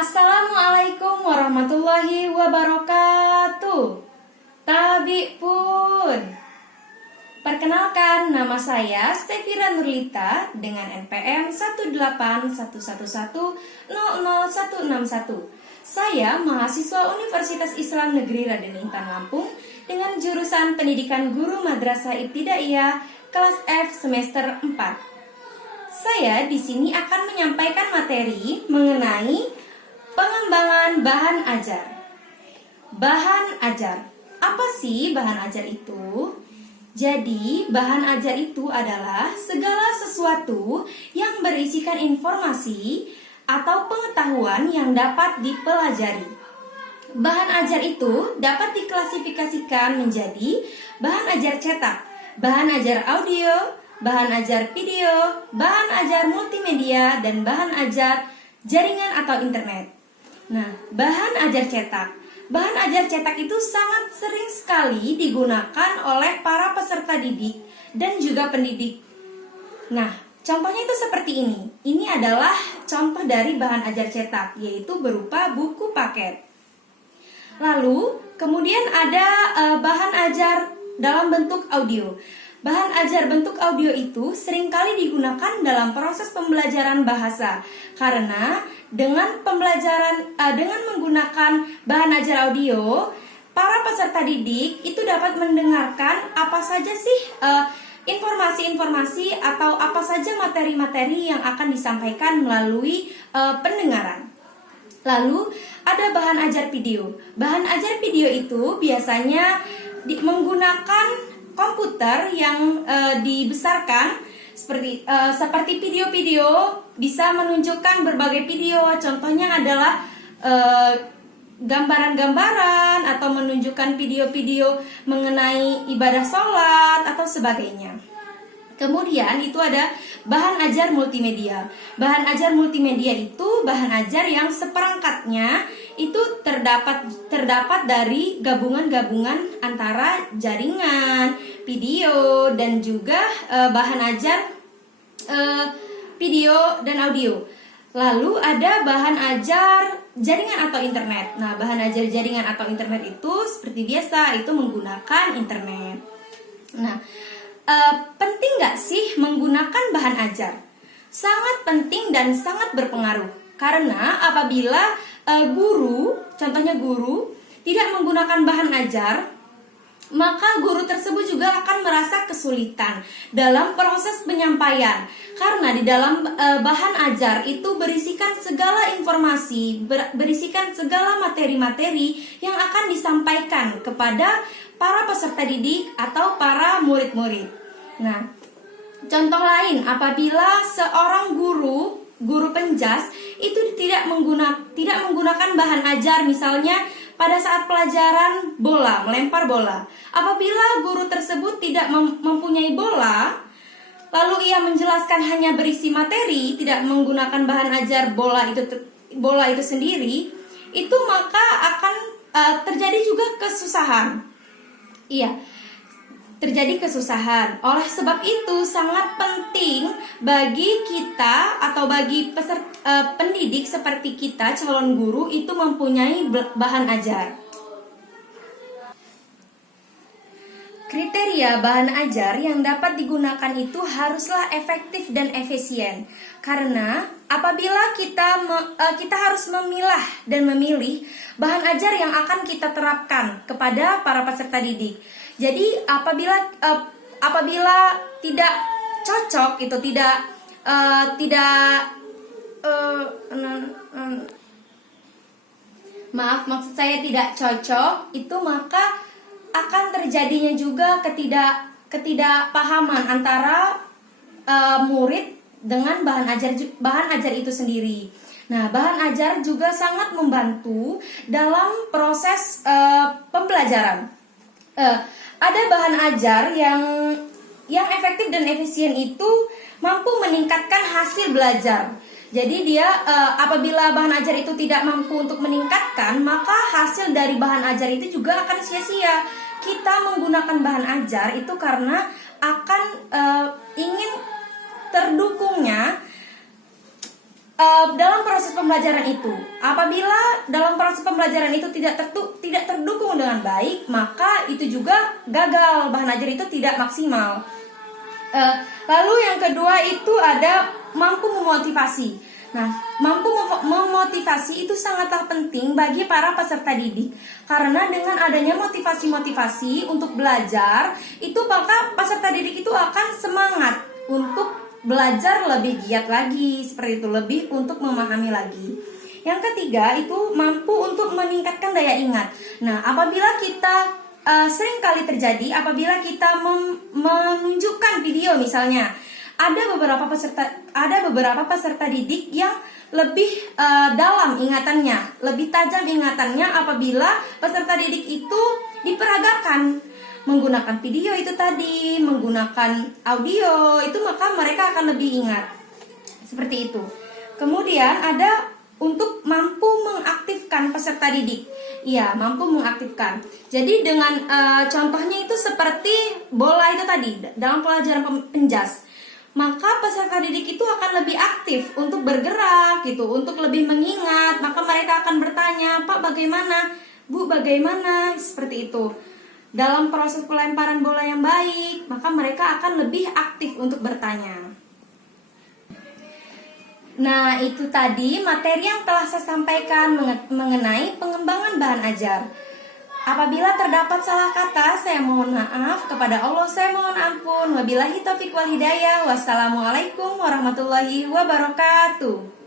Assalamualaikum warahmatullahi wabarakatuh. Tabi pun. Perkenalkan, nama saya Stefira Nurlita dengan NPM 18111000161. Saya mahasiswa Universitas Islam Negeri Raden Intan Lampung dengan jurusan Pendidikan Guru Madrasah Ibtidaiyah kelas F semester 4. Saya di sini akan menyampaikan materi mengenai pengembangan bahan ajar. Bahan ajar. Apa sih bahan ajar itu? Jadi, bahan ajar itu adalah segala sesuatu yang berisikan informasi atau pengetahuan yang dapat dipelajari. Bahan ajar itu dapat diklasifikasikan menjadi bahan ajar cetak, bahan ajar audio, bahan ajar video, bahan ajar multimedia, dan bahan ajar jaringan atau internet. Nah, bahan ajar cetak. Bahan ajar cetak itu sangat sering sekali digunakan oleh para peserta didik dan juga pendidik. Nah, contohnya itu seperti ini. Ini adalah contoh dari bahan ajar cetak, yaitu berupa buku paket. Lalu, kemudian ada bahan ajar dalam bentuk audio. Bahan ajar bentuk audio itu seringkali digunakan dalam proses pembelajaran bahasa karena dengan menggunakan bahan ajar audio, para peserta didik itu dapat mendengarkan apa saja sih informasi-informasi atau apa saja materi-materi yang akan disampaikan melalui pendengaran. Lalu ada bahan ajar video. Bahan ajar video itu biasanya menggunakan komputer yang dibesarkan seperti video-video bisa menunjukkan berbagai video. Contohnya adalah gambaran-gambaran atau menunjukkan video-video mengenai ibadah sholat atau sebagainya. Kemudian itu ada bahan ajar multimedia. Bahan ajar multimedia itu bahan ajar yang seperangkatnya itu terdapat dari gabungan-gabungan antara jaringan, video, dan juga bahan ajar video dan audio. Lalu ada bahan ajar jaringan atau internet. Nah, bahan ajar jaringan atau internet itu seperti biasa itu menggunakan internet. Nah, penting nggak sih menggunakan bahan ajar? Sangat penting dan sangat berpengaruh. Karena apabila contohnya guru, tidak menggunakan bahan ajar, maka guru tersebut juga akan merasa kesulitan dalam proses penyampaian. Karena di dalam bahan ajar itu berisikan segala informasi, berisikan segala materi-materi yang akan disampaikan kepada para peserta didik atau para murid-murid. Nah, contoh lain, apabila seorang guru penjas itu tidak menggunakan bahan ajar, misalnya pada saat pelajaran bola, melempar bola. Apabila guru tersebut tidak mempunyai bola, lalu ia menjelaskan hanya berisi materi, tidak menggunakan bahan ajar bola itu sendiri, itu maka akan terjadi juga kesusahan. Iya, terjadi kesusahan. Oleh sebab itu sangat penting bagi kita atau bagi pendidik seperti kita, calon guru, itu mempunyai bahan ajar. Kriteria bahan ajar yang dapat digunakan itu haruslah efektif dan efisien. Karena apabila kita harus memilah dan memilih bahan ajar yang akan kita terapkan kepada para peserta didik. Jadi apabila tidak cocok itu maksud saya tidak cocok itu, maka akan terjadinya juga ketidakpahaman antara murid dengan bahan ajar itu sendiri. Nah, bahan ajar juga sangat membantu dalam proses pembelajaran. Ada bahan ajar yang efektif dan efisien itu mampu meningkatkan hasil belajar. Jadi apabila bahan ajar itu tidak mampu untuk meningkatkan, maka hasil dari bahan ajar itu juga akan sia-sia. Kita menggunakan bahan ajar itu karena akan ingin terdukungnya dalam proses pembelajaran itu. Apabila dalam proses pembelajaran itu tidak terdukung dengan baik, maka itu juga gagal, bahan ajar itu tidak maksimal. Lalu yang kedua itu ada mampu memotivasi. Nah, mampu memotivasi itu sangatlah penting bagi para peserta didik. Karena dengan adanya motivasi-motivasi untuk belajar, itu maka peserta didik itu akan semangat untuk belajar lebih giat lagi, seperti itu, lebih untuk memahami lagi. Yang ketiga itu mampu untuk meningkatkan daya ingat. Nah, apabila kita sering kali terjadi apabila kita menunjukkan video misalnya, ada beberapa peserta didik yang lebih dalam ingatannya, lebih tajam ingatannya apabila peserta didik itu diperagakan menggunakan video itu tadi, menggunakan audio itu, maka mereka akan lebih ingat. Seperti itu. Kemudian ada untuk mampu mengaktifkan peserta didik. Iya, mampu mengaktifkan. Jadi dengan contohnya itu seperti bola itu tadi dalam pelajaran penjas. Maka peserta didik itu akan lebih aktif untuk bergerak gitu, untuk lebih mengingat. Maka mereka akan bertanya, "Pak, bagaimana? Bu, bagaimana?" Seperti itu. Dalam proses pelemparan bola yang baik, maka mereka akan lebih aktif untuk bertanya. Nah, itu tadi materi yang telah saya sampaikan mengenai pengembangan bahan ajar. Apabila terdapat salah kata, saya mohon maaf. Kepada Allah saya mohon ampun. Wabillahi taufiq wal hidayah. Wassalamualaikum warahmatullahi wabarakatuh.